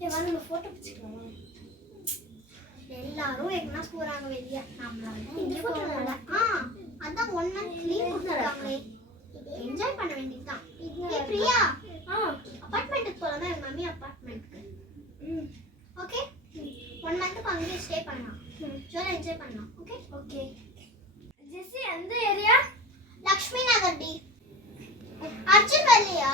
வா நம்ம போட்டோ பிடிச்சிக்கலாமா? எல்லாரும் எங்கனா போறாங்க வெளிய. இந்த போட்டோ நல்லா. அதான் 1 month லீவ் கொடுத்தாங்களே. என்ஜாய் பண்ண வேண்டியதுதான். ஏய் பிரியா. அபார்ட்மெண்ட்க்கு போலாமா? எங்க மம்மி அபார்ட்மெண்ட்க்கு. ஓகே. 1 month அங்கேயே ஸ்டே பண்ணலாம். ஜாலியா என்ஜாய் பண்ணலாம். ஓகே? ஓகே. ஜெசி எந்த ஏரியா? லக்ஷ்மி நகர் டி. அர்ஜுன் வரலையா?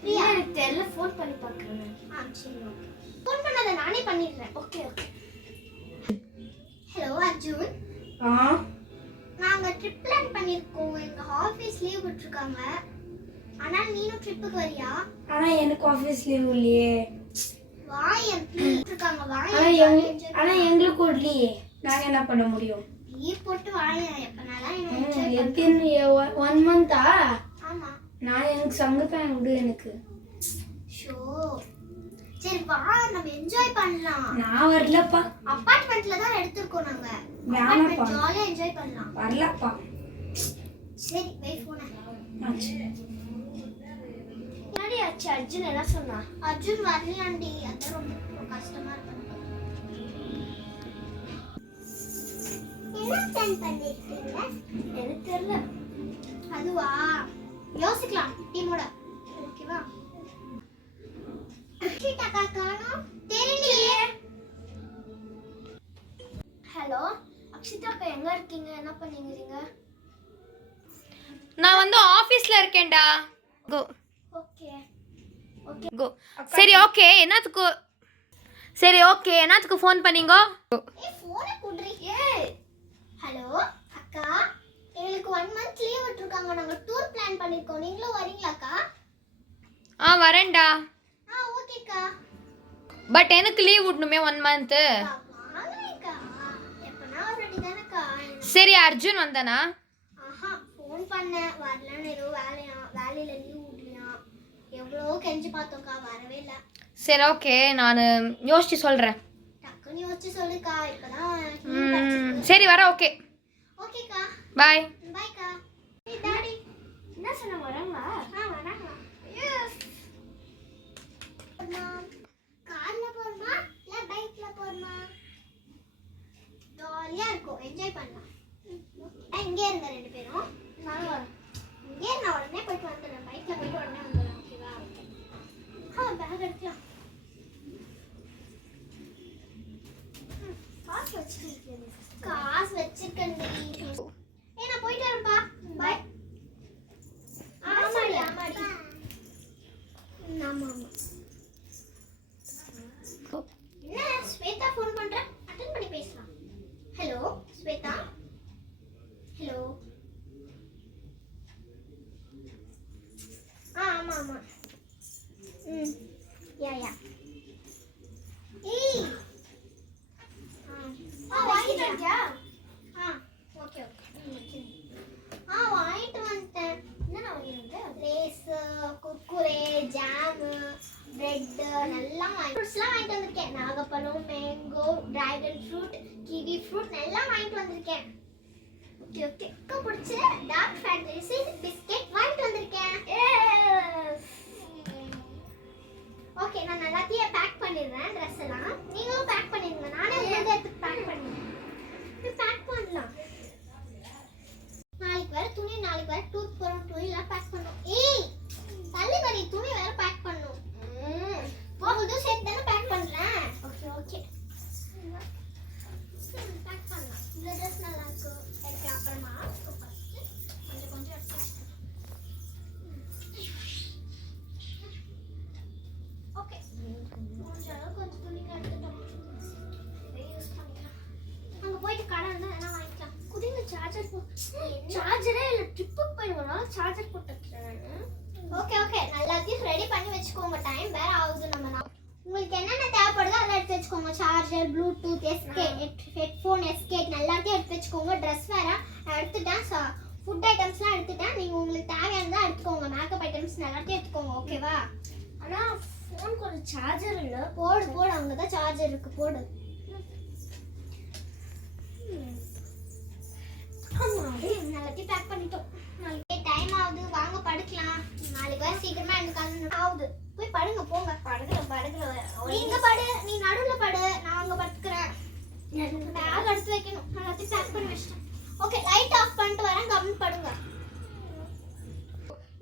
பிரியா எனக்கு தெரியல, ஃபோன் பண்ணி பார்க்கறேன். சரி ஓகே. ஃபோன் பண்ணாத நானே பண்ணிடுறேன். Okay okay. ஹலோ அர்ஜுன். நாங்க ட்ரிப் பிளான் பண்ணிருக்கோம். எங்க ஆபீஸ் லீவ் விட்டுருக்காங்க. ஆனா நீனும் ட்ரிப்புக்கு வரியா? ஆனா எனக்கு ஆபீஸ் லீவ் இல்லையே. வாய் விட்டுருக்காங்க. வாய் ஆனா எங்களுக்கு இல்லையே. நாங்க என்ன பண்ண முடியும்? லீவ் போட்டு வாய் எப்பனாலும் எத்தனை 1 month-ஆ? ஆமா. நான் எனக்கு சங்கதான் விடு எனக்கு. ஷோ சரி வா நம்ம என்ஜாய் பண்ணலாம். நான் வரலப்பா. அபார்ட்மெண்ட்ல தான் எடுத்துக்கோம் நாங்க. வேணாப்பா. ஜாலியா என்ஜாய் பண்ணலாம். வரலப்பா. சரி வெயிட் போனா. என்னடி ஆச்சு? அர்ஜுன் என்ன சொன்னா? அர்ஜுன் வரலையாண்டி. அது ரொம்ப கஷ்டமா இருக்கு. என்ன பிளான் பண்ணிருக்கீங்க? எனக்கு தெரியல. அதுவா யோசிக்கலாம் டீமோட. ஓகேவா? அக்ஷிதா காணோம். தெரியலையே. ஹலோ அக்ஷிதா அக்கா எங்க இருக்கீங்க? என்ன பண்ணீங்கறீங்க? நான் வந்து ஆபீஸ்ல இருக்கேன்டா. கோ. ஓகே ஓகே கோ. சரி ஓகே. என்னத்துக்கு ஃபோன் பண்ணீங்க? ஏய் ஃபோனை குடுறீ. ஏய் ஹலோ அக்கா, எங்களுக்கு 1 month லீவ் விட்டுருக்காங்க. நாங்க டூர் பிளான் பண்ணிருக்கோம். நீங்களும் வரீங்களா அக்கா? வரேன்டா. ஓகேக்கா. பட் எனக்கு லீவ் விடணுமே 1 month. வாங்கக்கா. எப்பனா ரெடி தானக்கா. சரி அர்ஜுன் வந்தானா? ஃபோன் பண்ண வரலன்னு ஏதோ வேலையில லீவ் விடலையா. எவ்வளோ கெஞ்சி பார்த்தோம்க்கா, வரவே இல்லை. சரி ஓகே, நான் யோசிச்சு சொல்றேன். டக்குன்னு யோசிச்சு சொல்லுக்கா. இப்பதான் சரி வர. ஓகே ஓகேக்கா. பாய். பாய்க்கா. ஏய் டாடி என்ன சொன்ன? வராங்களா? வராங்களா? எஸ். கார்ல போறமா இல்ல பைக்ல போறமா? ஜாலியா இருக்கும். என்ஜாய் பண்ணலாம். இங்கே இருங்க 2 பேரும். நானும் வரேன். இங்கே நான் உடனே போயிட்டு வந்துடுறேன். பைக்ல போயிட்டு உடனே வந்துடுறேன். ஓகேவா? பேக் எடுக்கலாம். காசு வச்சிருக்கேன். நான் போயிட்டு வரேன்ப்பா. பாய். ஆமாடி ஆமாடி. ஆமா ஆமா. என்ன ஸ்வேதா ஃபோன் பண்ற? அட்டெண்ட் பண்ணி பேசலாம். ஹலோ ஸ்வேதா. ஹலோ. ஆமா ஆமா. யா ஏய் வாங்கிட்டு வந்தியா? Okay okay. வாங்கிட்டு வந்துட்டேன். என்ன வாங்கிட்டு வந்த? லேஸ், குர்குரே, ஜாம், பிரெட் எல்லாம் ஃப்ரூட்ஸ்லாம் வாங்கிட்டு வந்திருக்கேன். நாகப்பழம், mango, dragon fruit, kiwi fruit எல்லாம் வாங்கிட்டு வந்திருக்கேன். Okay okay. எனக்கு பிடிச்ச டார்க் ஃபேண்டசி பிஸ்கட் வாங்கிட்டு வந்திருக்கேன். ஓகே நான் எல்லாத்தையும் பேக் பண்ணிடுறேன். ட்ரெஸ் எல்லாம் நீங்களும் பேக் பண்ணிடுங்க. நானே உங்களுக்கு எடுத்து பேக் பண்ணிடுறேன். பேக் பண்ணலாம். நாளைக்கு வேற டூர் போறோம். துணிலாம் பேக் பண்ணணும். ஏய் தள்ளி வரி. துணி வேற பேக் பண்ணணும். போகுது சேர்த்து தானே பேக் பண்றேன். ஓகே ஓகே பேக் பண்ணலாம். இந்த ட்ரெஸ் நல்லா இருக்கு. எனக்கு அப்புறமா கொஞ்சம் எடுத்து ஓகே. கொஞ்சம் துணிங்க எடுத்துட்டோம். யூஸ் பண்ணிக்கலாம். அங்க போயிட்டு கடை இருந்தா என்ன வாங்கிக்கலாம். குதிங்க சார்ஜர் சார்ஜரே இல்ல. ட்ரிப்புக்கு போயிடுவோம்னா சார்ஜர் போட்டுக்கிறேன். Okay okay. எல்லாத்தையும் ரெடி பண்ணி வச்சுக்கோங்க. டைம் வேற ஆகுது. நம்ம உங்களுக்கு என்னென்ன தேவைப்படுதோ அதெல்லாம் எடுத்து வச்சுக்கோங்க. சார்ஜர், ப்ளூடூத், ஹெட்ஃபோன், எஸ்கேட் எல்லாத்தையும் எடுத்து வச்சுக்கோங்க. ட்ரெஸ் வேற எடுத்துட்டேன். ஃபுட் ஐட்டம்ஸ்லாம் எடுத்துட்டேன். நீங்கள் உங்களுக்கு தேவையானதான் எடுத்துக்கோங்க. மேக்கப் ஐட்டம்ஸ் எல்லாத்தையும் எடுத்துக்கோங்க. ஓகேவா? ஆனால் ஃபோனுக்கு ஒரு சார்ஜர் இல்லை. போடு அங்கே தான் சார்ஜர் இருக்கு. போடு. எல்லாத்தையும் பேக் பண்ணிட்டோம். டைம் ஆகுது. வாங்க படுக்கலாம். நாளைக்கு வேற சீக்கிரமா எனக்கு அது ஆகுது. போய் படுங்க போங்க. படுகுல நீங்க படு, நீ நடுவுல படு, நான் அங்க படுத்துக்கிறேன். பேக் எடுத்து வைக்கணும், எல்லாத்தையும் பேக் பண்ணி வச்சிட்டேன். ஓகே, லைட் ஆஃப் பண்ணிட்டு வரேன், கம்முன்னு படுங்க.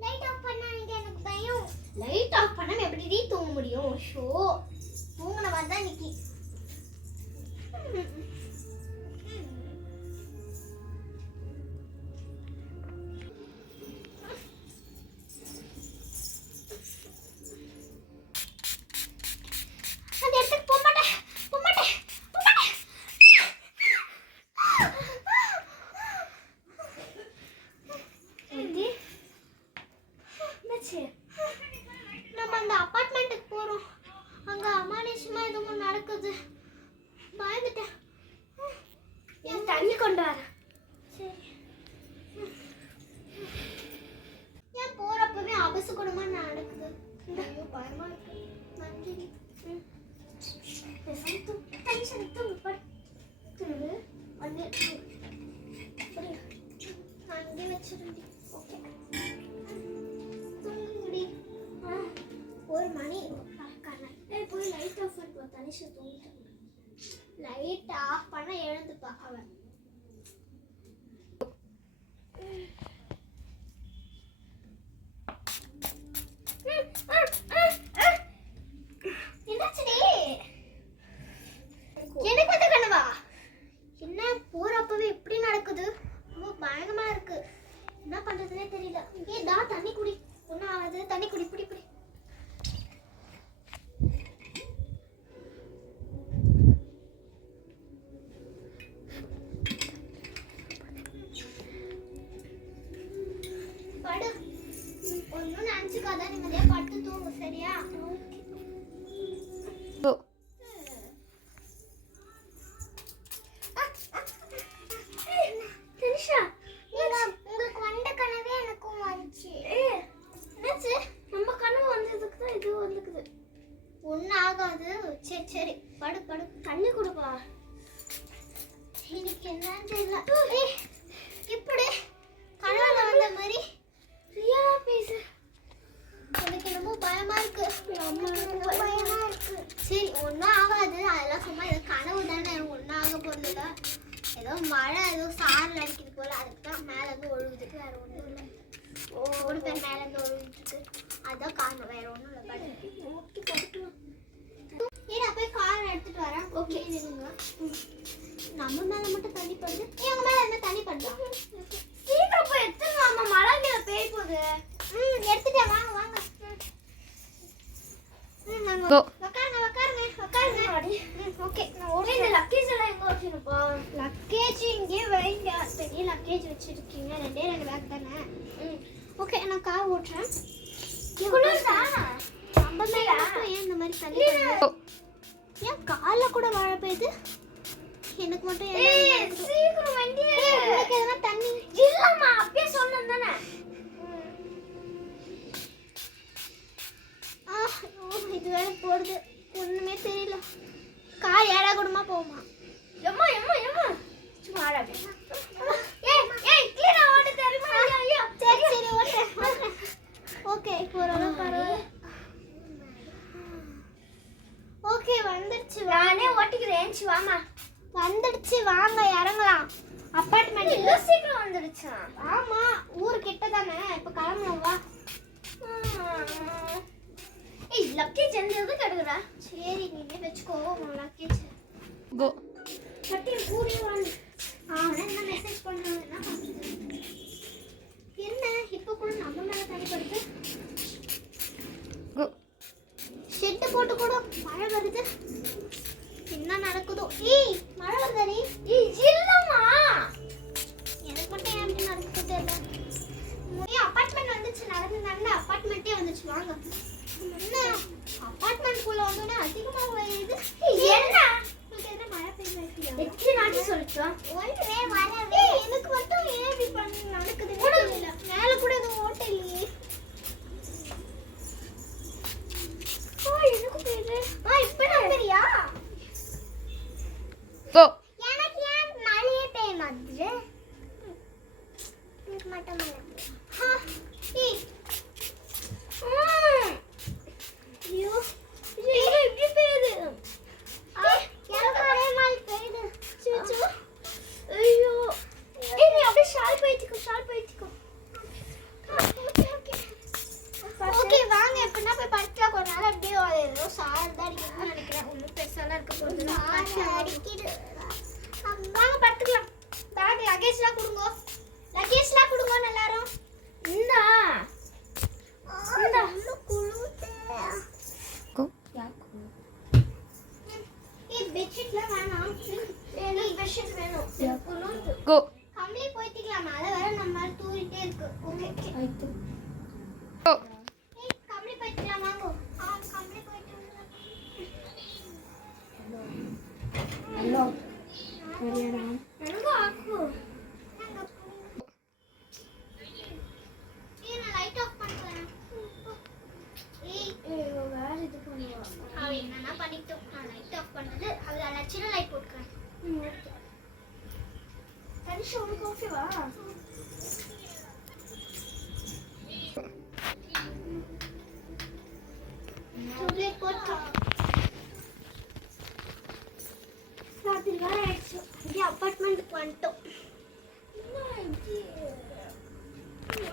லைட் ஆஃப் பண்ணா எனக்கு பயம். லைட் ஆஃப் பண்ணாம எப்படி தூங்க முடியும்? ஷோ தூங்குன மாதிரி தான் நிக்கி. அந்த இடத்துக்கு போக மாட்டேன். நம்ம அந்த அபார்ட்மெண்ட்டுக்கு போறோம். அங்க அமானுஷமா எதுவும் நடக்குது. பயந்துட்டேன். என் தண்ணி கொண்டு வரேன். சரி. ஏன் போறப்பவே அபசகுணமா நடக்குது? ஐயோ பயமா இருக்கு. நன்றி. டென்ஷன் தூங்கு. வந்து நான் இங்கே வச்சிருந்தேன். ஓகே தூங்குடி. ஒரு மணி போய் லைட் ஆஃப் பண்ணி தனிஷா தூங்கிட்டாங்க. லைட் ஆஃப் பண்ண எழுந்துப்பா அவன். என்னாச்சுடி? எனக்கு வந்து கனவா? என்ன போறப்பவே எப்படி நடக்குது? ரொம்ப பயங்கரமா இருக்கு. என்ன பண்றதுனே தெரியல. ஏதா தண்ணி குடி. ஒன்னும் ஆகாது. தண்ணி குடி. குடி படு. ஒன்னும் நினைச்சுக்காத. நிம்மதியா படுத்து தூங்கு. சரியா? தனிஷா, உங்களுக்கு வந்த கனவே எனக்கும் வந்துச்சு. என்னாச்சு? நம்ம கனவு வந்ததுக்கு தான் இது வந்துக்குது. ஒன்னும் ஆகாது. சரி படு. தண்ணி குடுப்பா. இன்னைக்கு என்னன்னு தெரியல. இப்படி கனவுல வந்த மாதிரி ரியலா பேசு. எனக்கு ரொம்ப பயமா இருக்கு. பயமா இருக்கு. சரி ஒன்னும் ஆகாது. அதெல்லாம் சும்மா இது கனவு தானே, ஒன்னும் ஆக போறது இல்லை. ஏதோ மழை ஏதோ சாரல் அடிக்குது போல, அதுக்கு தான் மேல இருந்து ஒழுகுது. வேற ஒன்றும் இல்லை. ஒரு பேர் மேல இருந்து ஒழுகிட்டு இருக்கு. அதான் காரணம், வேற ஒன்றும் இல்லை. நான் போய் கார் எடுத்துட்டு வரேன். ஓகே இருங்க. நம்ம மேல மட்டும் தண்ணி படுது. இவங்க மேல என்ன தண்ணி படுதா? சீக்கிரம் போய் எடுத்துட்டு வாமா, மழை கீழே பெய்ய போகுது. எடுத்துட்டேன். வாங்க. ஓகே நான் இந்த லக்கேஜ் எல்லாம் எங்க வச்சிருப்பா? லக்கேஜ் இங்கே வைங்க. பெரிய லக்கேஜ் வச்சிருக்கீங்க. 2 பேக் தானே? ஓகே நான் கார் ஓட்டுறேன். குளிர்தா? நம்ம மேல ஏன் இந்த மாதிரி தண்ணி? ஏன் கால்ல கூட மழை பெய்யுது? எனக்கு மட்டும் சீக்கிரம் வண்டி உங்களுக்கு எதனா தண்ணி இல்லம்மா? அப்படியே சொன்னேன் தானே. இது வேற போடுது. ஒண்ணுமே தெரியல. கார் ஏடா கூடமா போகுமா? எம்மா சும்மா ஆடாத. ஏய் கிளீனா ஓட்ட தெரியுமா? ஐயோ சரி ஓட்டு. ஓகே இப்போ ஓரளவு பரவாயில்லை. ஓகே வந்துடுச்சு. நானே ஓட்டிக்கிறேன். வாமா. வந்துடுச்சு வாங்க இறங்கலாம். அபார்ட்மெண்ட் இல்ல சீக்கிரம் வந்துடுச்சு. ஆமா ஊர் கிட்ட தானே. இப்போ கிளம்பணும் வா. ஏய் லக்கேஜ் எங்க கிடக்குறா? சரி நீயே வெச்சுக்கோ உன் லக்கேஜ். கோ கட்டி கூடி வந்து. என்ன மெசேஜ் பண்றாங்க? என்ன பண்றது? என்ன இப்போ கூட நம்ம மேல தண்ணி படுது. கோ ஷெட் போட்டு கூட மழை வருது. என்ன நடக்குதோ? ஏய் மழை வருதாடி? ஏய் இல்லம்மா, எனக்கு மட்டும் ஏன் இப்படி நடக்குது தெரியல. அபார்ட்மெண்ட் வந்துச்சு. நடந்து அபார்ட்மெண்ட்டே வந்துச்சு. வாங்க. என்ன அபார்ட்மெண்ட் குள்ள வந்தோனே அதிகமா வருது. என்ன உங்களுக்கு என்ன மழை பெய்யுது? எத்தனை நாட்டி சொல்லுச்சா? ஒரே வரவே எனக்கு மட்டும் ஏன் இப்படி நடக்குதுன்னு தெரியல. மேல கூட எதுவும் ஓட்ட இல்லையே. சார் தான் அடிக்கணும்னு நினைக்கிறேன். ஒன்றும் பெருசாலாம் இருக்க போகுது. வாங்க படுத்துக்கலாம். பேக் லக்கேஜ்லாம் கொடுங்க. லக்கேஜ்லாம் கொடுங்க எல்லாரும். இந்தா பெட்ஷீட்லாம் வேணாம். பெட்ஷீட் வேணும். கோ கம்பளி போய்த்திக்கலாம். மழை வேற நம்ம தூரிட்டே இருக்கு. ஓகே ಆಯ್ತು கோ கம்பளி போய்த்திக்கலாம். வாங்க. கம்பளி போய்ட்டு ಹಲೋ ಸರಿಯಾದ ನನಗೂ ಹಾಕು. நான் லைட் ஆஃப் பண்றேன். வேற இது பண்ணுவா. அவ என்னன்னா பண்ணிட்டோம். நான் லைட் ஆஃப் பண்ணது. அவ லட்சண லைட் போட்டுக்கிறேன். ஓகே. தனிஷா உனக்கு ஓகேவா? சாக்லேட் போட்டு ராத்திரி வேற ஆயிடுச்சு. இங்கே அப்பார்ட்மெண்ட்டுக்கு வந்துட்டோம்.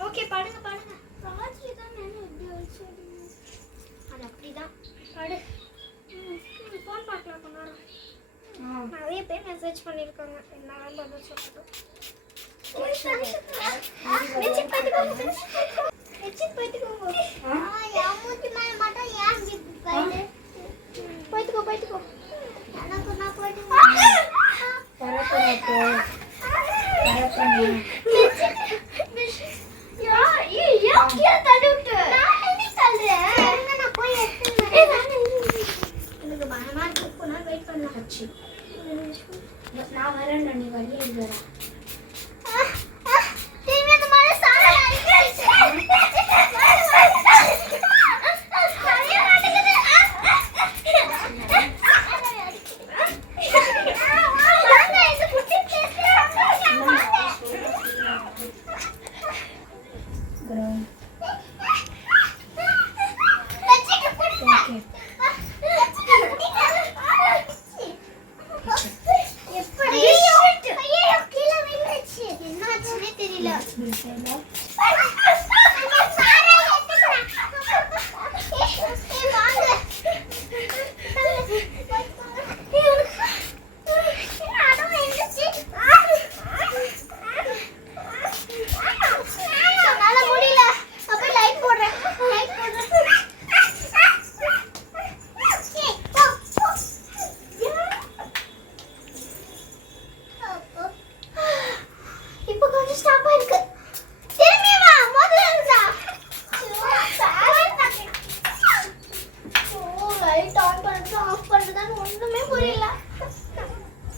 ஓகே படுங்க படுங்க. ராத்திரி தான் நான் எப்படி ஆயிடுச்சு. அது அப்படிதான். படு. ஃபோன் பார்க்கலாம் கொஞ்ச நேரம். நிறைய பேர் மெசேஜ் பண்ணியிருக்காங்க. எல்லாரும் பதில் சொல்லட்டும். போய்த்துக்கோ. எனக்கு நான் போயிட்டு ಪರಪರಪೋ ಪರಪನ ಹಚ್ಚಿ ನಾ ಬರೋಣ ನೀವು ಅಲ್ಲೇ ಇದ್ದೀರಾ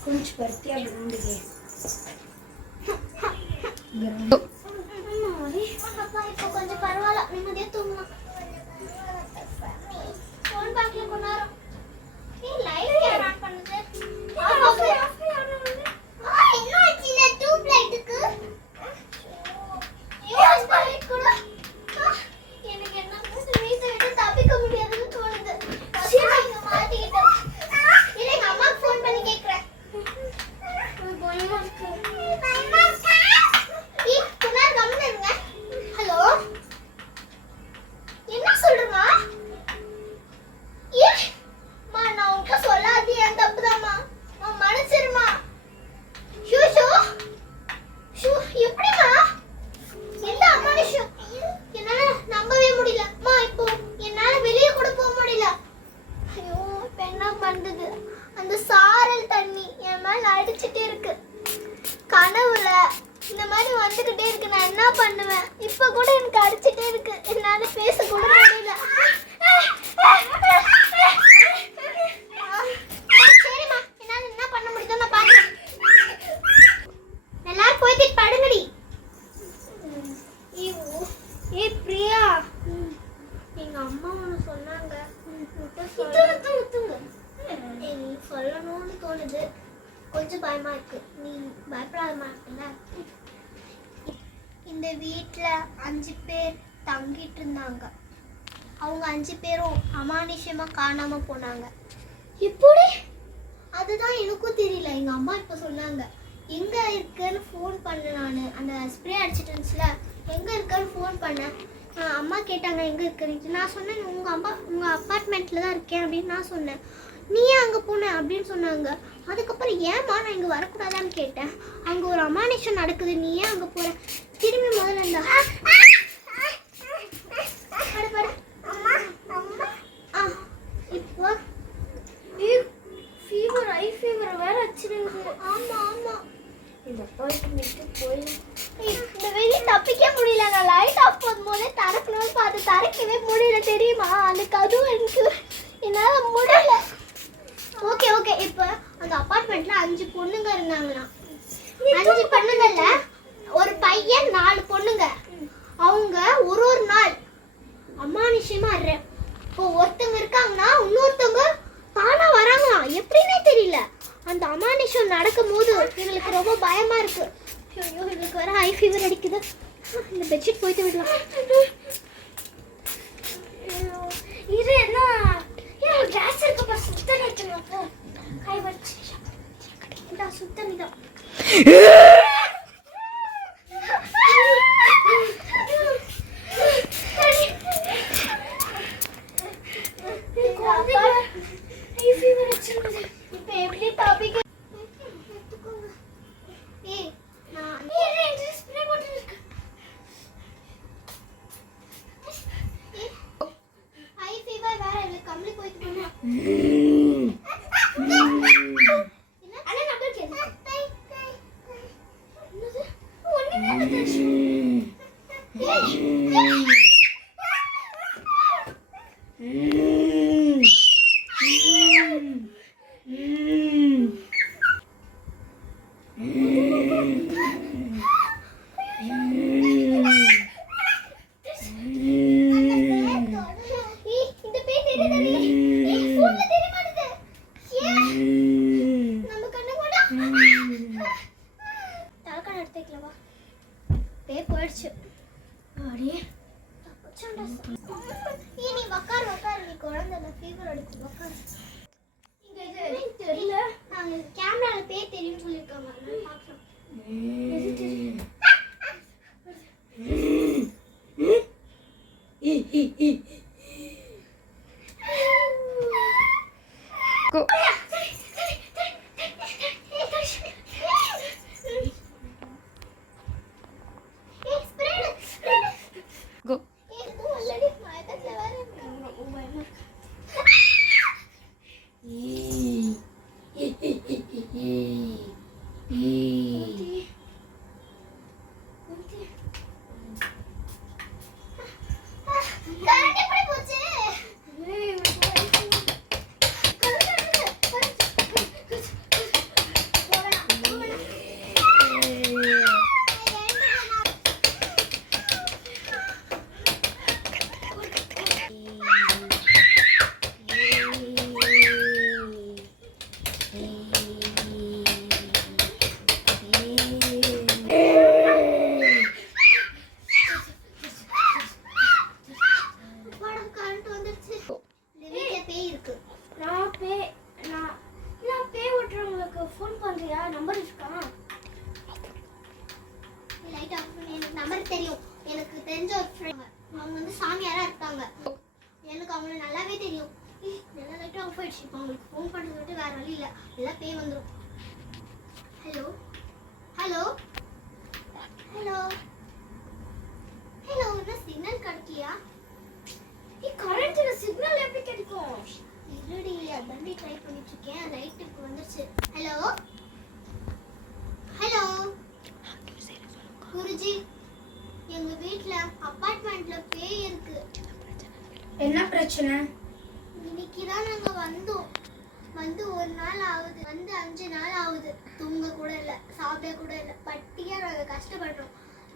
கொஞ்சம் ಬರ್ತೀಯಾ ಬಿಂದಿಗೆ இப்போ கொஞ்சம் பரவாயில்ல. நிம்மதியா தூங்கலாம். ஃபோன் பார்க்கல கொஞ்ச நேரம். லைட் யார் ஆன் பண்ணுது? எனக்கு என்ன வீட்டை விட்டு தப்பிக்க முடியாதுன்னு தோணுது. மாட்டிக்கிட்டேன். எங்க அம்மாக்கு ஃபோன் பண்ணி கேட்கிறேன். ஹலோ என்ன சொல்றீங்க? நான் உன்கிட்ட சொல்லாது என் தப்புதாம்மா. மன்னிச்சிருமா. எப்படிமா எந்த அம்மா என்னால நம்பவே முடியலம்மா. இப்போ என்னால வெளியே கூட போக முடியல. ஐயோ இப்ப என்ன பண்றது? அந்த சாரல் தண்ணி என் மேல அடிச்சுட்டே இருக்கு. கனவுல இந்த மாதிரி வந்துகிட்டே இருக்கு. நான் என்ன பண்ணுவேன்? இப்ப கூட எனக்கு அடிச்சுட்டே இருக்கு. என்னால பேச கூட முடியல. சரிம்மா என்னால என்ன பண்ண முடியுதோ நான் பாக்குறேன். எல்லாரும் போயிட்டு படுங்கடி. ஏய் பிரியா, எங்க அம்மா ஒன்று சொன்னாங்க. நீ சொல்லணும்னு தோணுது. கொஞ்சம் பயமா இருக்கு. நீ பயப்படாதமா இருக்குல்ல. இந்த வீட்டில் 5 பேர் தங்கிட்டு இருந்தாங்க. அவங்க 5 பேரும் அமானுஷ்யமா காணாம போனாங்க. எப்படி? அதுதான் எனக்கும் தெரியல. எங்க அம்மா இப்போ சொன்னாங்க. எங்க இருக்குன்னு ஃபோன் பண்ண. நான் அந்த ஸ்ப்ரே அடிச்சிட்டு இருந்துச்சுல, எங்க இருக்குன்னு ஃபோன் பண்ணேன். அம்மா கேட்டாங்க எங்கே இருக்கிறீங்க. நான் சொன்னேன் உங்கள் அப்பார்ட்மெண்ட்டில் தான் இருக்கேன் அப்படின்னு நான் சொன்னேன். நீ ஏன் அங்கே போன அப்படின்னு சொன்னாங்க. அதுக்கப்புறம் ஏம்மா நான் இங்கே வரக்கூடாதான்னு கேட்டேன். அங்கே ஒரு அமானுஷம் நடக்குது, நீ ஏன் அங்கே போகிற? திரும்பி முதல்ல இருந்தா இப்போ ஃபீவர், ஐ ஃபீவர் வேற வச்சிருக்குது. ஆமாம் ஆமாம், இந்த வெளியே தப்பிக்க முடியல. நான் லைட் ஆஃப் பண்ணும்போதே திறக்கணும்னு பார்த்து திறக்கவே முடியல தெரியுமா? அந்த கதவு எனக்கு என்னால் முடியல. ஓகே ஓகே, இப்போ அந்த அப்பார்ட்மெண்ட்ல 5 பொண்ணுங்க இருந்தாங்களாம். 5 பொண்ணுங்கள்ல ஒரு பையன் 4 பொண்ணுங்க. அவங்க ஒரு நாள் அமானுஷமா இப்போ ஒருத்தவங்க இருக்காங்கன்னா இன்னொருத்தவங்க தானா வராங்களாம். எப்படின்னே தெரியல. அந்த அமானுஷம் நடக்கும் போது எங்களுக்கு ரொம்ப பயமா இருக்கு. ஐயோ எங்களுக்கு வேற ஹை ஃபீவர் அடிக்குது. இந்த பெட்ஷீட் போயிட்டு விடலாம். இது என்ன கேஸ் இருக்கு பா, சுத்தம் வச்சுங்க. கை வச்சு இந்த சுத்தம் தான். போயிடுச்சு. அப்படியே நீ உக்கார் நீ குழந்தை ஃபீவர் அடிச்சு உக்கார். தெரியல, நாங்க கேமரால பேர் தெரியும் சொல்லிருக்காங்க. Go. Go. நம்பர் தெரியும், எனக்கு தெரிஞ்ச ஒரு ஃப்ரெண்ட். அவங்க வந்து சாமியாரா இருக்காங்க. எனக்கு அவங்கள நல்லாவே தெரியும். நல்லா லைட்டா ஆஃப் ஆயிடுச்சு. இப்போ அவங்களுக்கு ஃபோன் பண்ணுறது விட்டு வேற வழி இல்லை. எல்லாம் பேய் வந்துடும். ஹலோ ஹலோ ஹலோ ஹலோ, என்ன சிக்னல் கிடைக்கலையா? கரண்ட்ல சிக்னல் எப்படி கிடைக்கும்? இல்லடி, அதான் ட்ரை பண்ணிட்டு இருக்கேன். லைட் இப்போ வந்துருச்சு. ஹலோ ஹலோ குருஜி, எங்க வீட்ல அபார்ட்மெண்ட்ல பேய் இருக்கு. என்ன பிரச்சனை? இன்னைக்கு தான் நாங்க வந்தோம். வந்து ஒரு நாள் ஆகுது, வந்து 5 நாள் ஆகுது. தூங்க கூட இல்லை, சாப்பிட கூட இல்லை, பட்டியா நாங்க கஷ்டப்படுறோம்.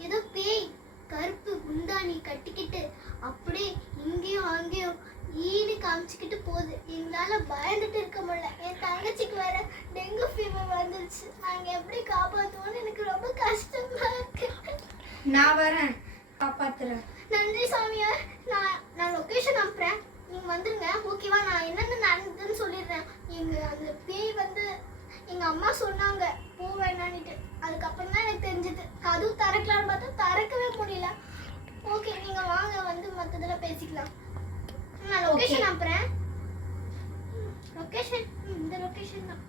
ஏதோ பேய் கருப்பு குந்தாணி கட்டிக்கிட்டு அப்படியே இங்கேயும் அங்கேயும் ஈடு காமிச்சுக்கிட்டு போகுது. எங்களால பயந்துட்டு இருக்க முடியல. என் தங்கச்சிக்கு வேற டெங்கு ஃபீவர் வந்துருச்சு. நாங்க எப்படி காப்பாத்துவோம்னு எனக்கு ரொம்ப கஷ்டமா இருக்கு. நான் வரேன், காப்பாத்துறேன். நன்றி சாமியார். நான் லொகேஷன் அனுப்புறேன், நீங்க வந்துருங்க. ஓகேவா? நான் என்னென்ன நடந்ததுன்னு சொல்லிடுறேன். அந்த பேய் வந்து எங்க அம்மா சொன்னாங்க போ வேணான்னுட்டு. அதுக்கப்புறம் தான் எனக்கு தெரிஞ்சது. கதவு திறக்கலான்னு பார்த்தா திறக்கவே முடியல. ஓகே, நீங்க வாங்க, வந்து மற்றது பேசிக்கலாம். நான் லொகேஷன் அனுப்புறேன். லொகேஷன் இந்த லொகேஷன் தான்.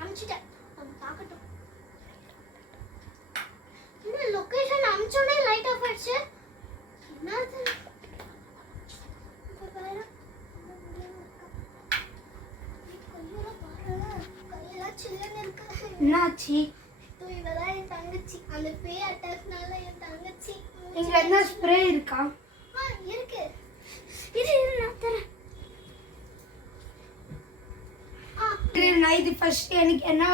அனுப்பிச்சிட்டேன். அவங்க பார்க்கட்டும். என்ன லொகேஷன் அனுப்பிச்சோனே லைட் ஆஃப் ஆயிடுச்சு. என்னது? இப்ப வேற கையெல்லாம் சில்லுன்னு இருக்கு. என்னாச்சு? இவதான் என் தங்கச்சி. அந்த பேய் அட்டாக்னால என் தங்கச்சி. இங்க என்ன ஸ்ப்ரே இருக்கா? இருக்கு. இது நான் தரேன். நான் இது ஃபர்ஸ்ட் எனக்கு என்ன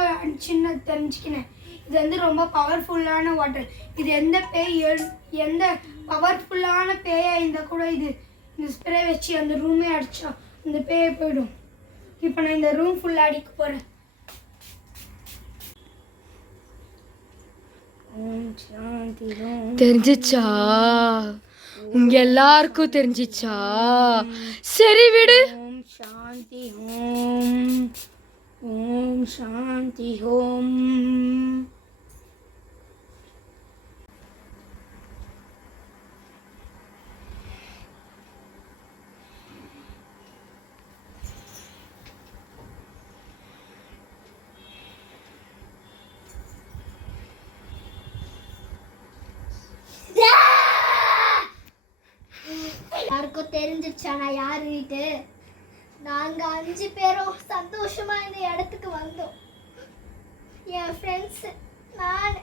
சின்ன தெரிஞ்சுக்கினேன். இது வந்து ரொம்ப பவர்ஃபுல்லான வாட்டர். இது எந்த பவர்ஃபுல்லான பேயா இருந்தால் கூட இந்த ஸ்ப்ரே வச்சு அந்த ரூமே அடிச்சா அந்த பேயை போயிடும். இப்போ நான் இந்த ரூம் ஃபுல்லாக அடிக்க போகிறேன். தெரிஞ்சிச்சா? உங்க எல்லாருக்கும் தெரிஞ்சிச்சா? சரி விடு. ஓம் சாந்தி ஓம். ஓம் சாந்தி ஓம். யாருக்கும் தெரிஞ்சிருச்சா நான் யாருன்னுட்டு? நாங்க 5 பேரும் சந்தோஷமா இந்த இடத்துக்கு வந்தோம். என் ஃப்ரெண்ட்ஸ், நான்,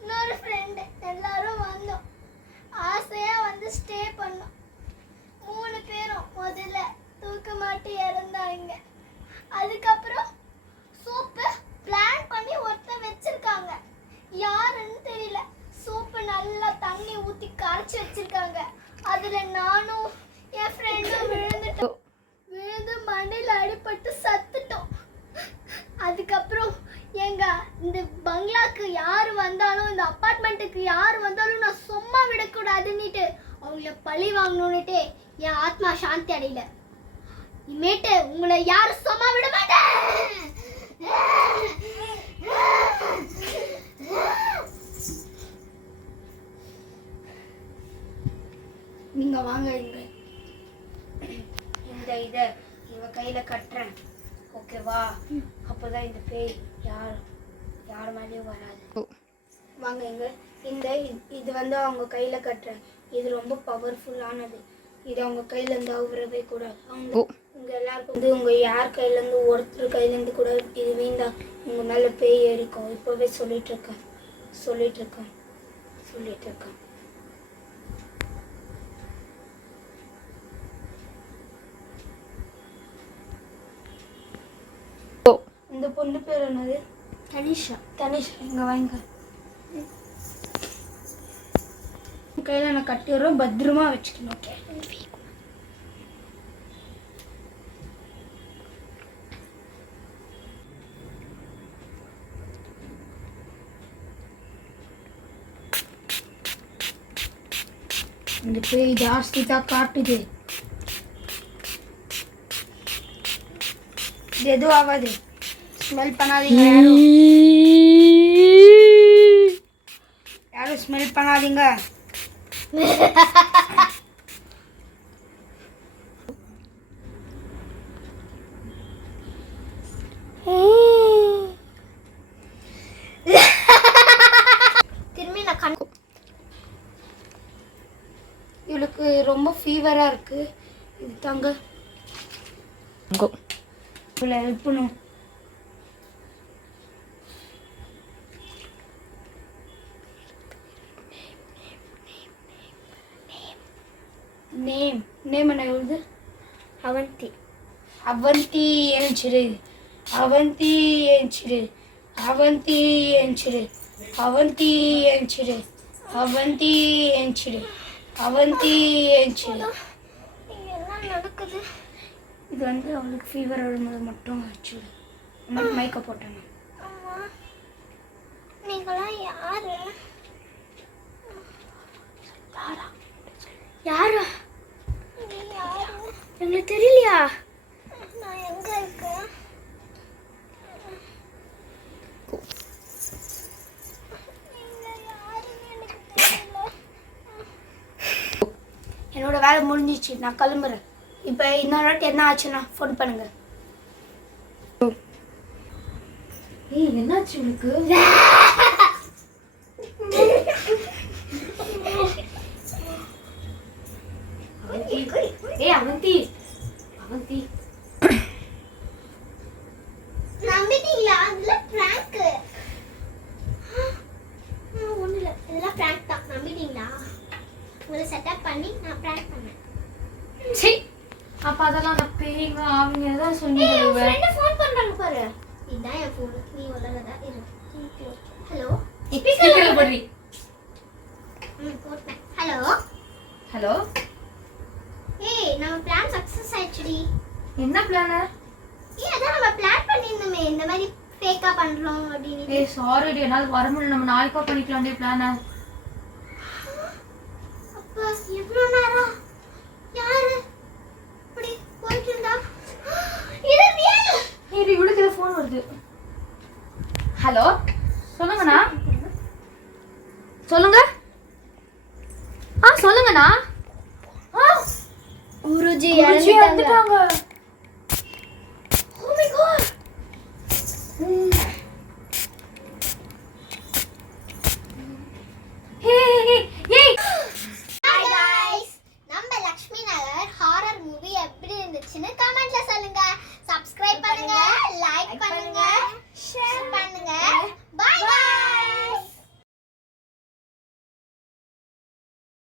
இன்னொரு ஃப்ரெண்டு எல்லாரும் வந்தோம். ஆசையா வந்து ஸ்டே பண்ணோம். 3 பேரும் முதல்ல தூக்க மாட்டி இறந்தாங்க. அதுக்கப்புறம் சூப்பு பிளான் பண்ணி ஒருத்தர் வச்சிருக்காங்க. யாருன்னு தெரியல. சூப்பு நல்லா தண்ணி ஊத்தி கரைச்சி வச்சிருக்காங்க. அதுல நானும் என் ஃப்ரெண்டும் விழுந்து மண்டையில அடிபட்டு சத்துட்டோம். அதுக்கப்புறம் இந்த பங்களாக்கு யார் வந்தாலும், இந்த அப்பார்ட்மெண்ட்டுக்கு யார் வந்தாலும் நான் சும்மா விடக்கூடாதுன்னுட்டு அவங்கள பழி வாங்கணுன்னுட்டு என் ஆத்மா சாந்தி அடையல. இனிமேட்டு உங்களை யாரும் சும்மா விட மாட்டேன். நீங்க வாங்க. இதை இவ கையில கட்டுறேன், ஓகேவா? அப்போதான் இந்த பேய் யார் மேலேயும் வராது. வாங்க. இது வந்து அவங்க கையில கட்டுறேன். இது ரொம்ப பவர்ஃபுல்லானது. இது அவங்க கையில இருந்து அவுறவே கூடாது. உங்க எல்லாருக்கும் வந்து உங்க யார் கையில இருந்து ஒருத்தர் கையில இருந்து கூட இது வீந்தா உங்க மேல பேய் ஏறிக்கும். இப்பவே சொல்லிட்டு இருக்கேன். இந்த பொண்ணு பேர் என்னது? தனிஷா. இங்க வாங்க. கையில நான் கட்டிடுறோம், பத்திரமா வச்சுக்கணும். ஓகே? இந்த பேய் ஜாஸ்தி தான் காட்டுது. இது எதுவும் ஆகாது. ஸ்மெல் பண்ணாதீங்க. யாரும் ஸ்மெல் பண்ணாதீங்க. திரும்பி நான் இவளுக்கு ரொம்ப ஃபீவரா இருக்கு. இது தாங்க இவளை ஹெல்ப் பண்ணும். நேம் என்ன எழுது? அவந்தி ஏஞ்சிரு. நடக்குது. இது வந்து அவளுக்கு ஃபீவர் வரும்போது மட்டும் ஆச்சு. மயக்க போட்டாங்க. நீங்களாம் யாரு? யாரா? எங்களுக்கு தெரியலையா? நான் எங்க இருக்கேன்? என்னோட வேலை முடிஞ்சிச்சு, நான் கிளம்புறேன். இப்போ இன்னொரு வாட்டி என்ன ஆச்சுன்னா ஃபோன் பண்ணுங்க. ஏய் என்னாச்சு உனக்கு? ஏய் அவந்தி அவந்தி நம்பிட்டீங்களா? அதுல பிராங்க். ஒண்ணு இல்ல, இதெல்லாம் பிராங்க் தான். நம்பிட்டீங்களா? உங்களை செட்டப் பண்ணி நான் பிராங்க் பண்ணேன். சீ அப்ப அதெல்லாம் நான் பேய்ங்க அவங்க ஏதாவது சொன்னீங்க. ஃப்ரெண்ட் ஃபோன் பண்றாங்க பாரு. இதான் என் ஃபோன். நீ வளரதா இரு. ஹலோ. ஸ்பீக்கர்ல போடுறீ. போட்டேன். ஹலோ. ஹலோ. ஏய் நம்ம பிளான் சக்சஸ் ஆயிடுச்சுடி. என்ன பிளான்? அதான் நம்ம பிளான் பண்ணியிருந்தோமே, இந்த மாதிரி ஃபேக்கா பண்றோம் அப்படின்னு. ஏய் சாரி டி, என்னால வர முடியல. நம்ம நாளைக்கா பண்ணிக்கலாம் டி பிளான். அப்பா எவ்வளவு நேரம்? யாரு இப்படி போயிட்டு இருந்தா? இது ரியல். ஏய் இவளுக்கு ஏதோ ஃபோன் வருது. ஹலோ சொல்லுங்கண்ணா. சொல்லுங்க. சொல்லுங்கண்ணா. குருஜி இறந்துட்டாங்க. Oh my god. Hey,